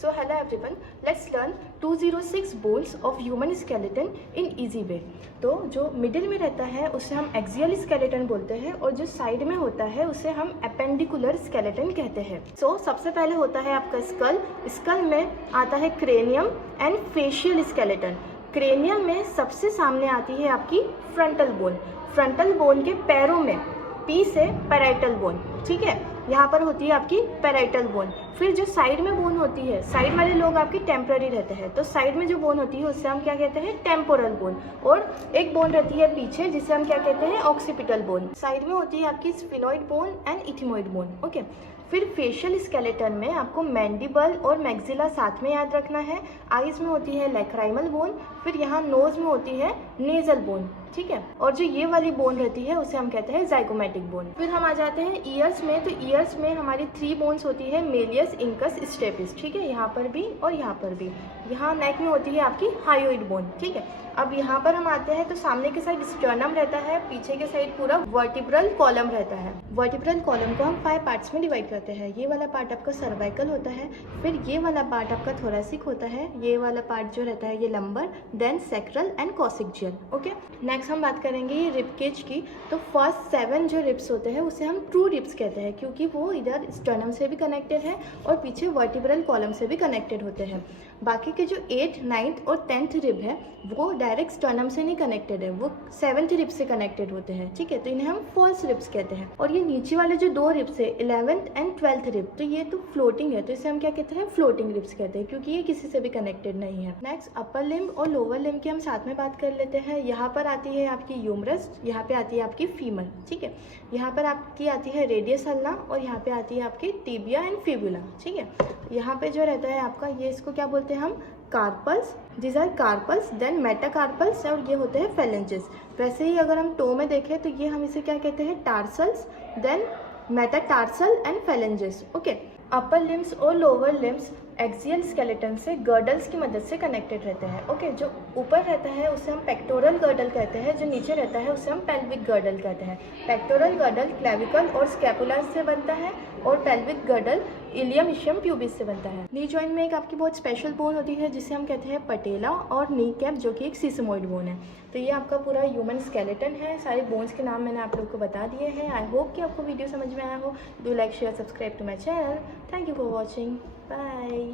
So hello everyone, let's learn 206 bones of human skeleton in easy way. तो जो middle में रहता है उसे हम एक्सियल स्केलेटन बोलते हैं और जो साइड में होता है उसे हम एपेंडिकुलर स्केलेटन कहते हैं. So सबसे पहले होता है आपका स्कल. स्कल में आता है cranium and facial skeleton. Cranium में सबसे सामने आती है आपकी फ्रंटल बोन. फ्रंटल बोन के पैरों में पी से पैराइटल बोन, ठीक है, यहाँ पर होती है आपकी पैराइटल बोन. फिर जो साइड में बोन होती है, साइड वाले लोग आपकी टेम्पररी रहते हैं, तो साइड में जो बोन होती है उससे हम क्या कहते हैं, टेम्पोरल बोन. और एक बोन रहती है पीछे जिसे हम क्या कहते हैं, ऑक्सीपिटल बोन. साइड में होती है आपकी sphenoid bone and ethmoid bone. Okay. फिर फेशियल स्केलेटन में आपको मैंडिबल और मैक्सिला साथ में याद रखना है. आईज में होती है लैक्राइमल बोन. फिर यहाँ नोज में होती है नेजल बोन, ठीक है. और जो ये वाली बोन रहती है उसे हम कहते हैं जाइगोमेटिक बोन. फिर हम आ जाते हैं ईयर्स में. तो ईयर्स में हमारी 3 बोन्स होती है, मेलियस, इंकस, स्टेपिस, ठीक है, यहाँ पर भी और यहाँ पर भी. यहाँ नेक में होती है आपकी हायोइड बोन, ठीक है. अब यहाँ पर हम आते हैं तो सामने के साइड स्टर्नम रहता है, पीछे के साइड पूरा वर्टिब्रल कॉलम रहता है. वर्टिब्रल कॉलम को हम 5 पार्ट्स में डिवाइड करते हैं. ये वाला पार्ट आपका सर्वाइकल होता है, फिर ये वाला पार्ट आपका थोरेसिक होता है, ये वाला पार्ट जो रहता है ये lumbar, then sacral and coccygeal. Okay. Next हम बात करेंगे ये रिब केज की. तो फर्स्ट 7 जो रिब्स होते हैं उसे हम ट्रू रिब्स कहते हैं, क्योंकि वो इधर स्टर्नम से भी कनेक्टेड है और पीछे वर्टिब्रल कॉलम से भी कनेक्टेड होते हैं. बाकी के जो 8th, 9th और 10th रिब है वो डायरेक्ट स्टर्नम से नहीं कनेक्टेड है, वो 7th रिब से कनेक्टेड होते हैं, ठीक है. तो इन्हें हम फॉल्स रिब्स कहते हैं. और ये नीचे वाले जो 2 रिब्स है 11th एंड 12th रिब, तो ये तो फ्लोटिंग है, तो इसे हम क्या कहते हैं, फ्लोटिंग रिब्स कहते हैं, क्योंकि ये किसी से भी कनेक्टेड नहीं है. नेक्स्ट अपर लिम्ब और लोअर लिम्ब की हम साथ में बात कर लेते हैं. यहाँ पर आती है आपकी ह्यूमरस, यहाँ पे आती है आपकी फीमर, ठीक है. यहाँ पर आपकी आती है रेडियस अल्ना और यहाँ पे आती है आपकी टिबिया एंड फिबुला, ठीक है. यहाँ पे जो रहता है आपका, ये इसको क्या बोलते हैं हम, carpals. This are carpals, then metacarpals, और ये होते हैं फेलेंजेस. वैसे ही अगर हम टो में देखें तो ये हम इसे क्या कहते हैं, tarsals, then metatarsal and phalanges. Okay. Upper limbs और लोअर लिम्स एक्सियल स्केलेटन से गर्डल्स की मदद से कनेक्टेड रहते हैं. ओके. जो ऊपर रहता है उसे हम पेक्टोरल गर्डल कहते हैं, जो नीचे रहता है उसे हम पेल्विक गर्डल कहते हैं. पेक्टोरल गर्डल क्लेविकल और स्कैपुला से बनता है और pelvic girdle ilium ischium pubis से बनता है. नी जॉइंट में एक आपकी बहुत स्पेशल बोन होती है जिसे हम कहते हैं पटेला और नी कैप, जो कि एक सीसमोइड बोन है. तो ये आपका पूरा ह्यूमन स्केलेटन है. सारे बोन्स के नाम मैंने आप लोग को बता दिए हैं. आई होप कि आपको वीडियो समझ में आया हो. Do like, share, subscribe to my channel. Thank you for watching. Bye.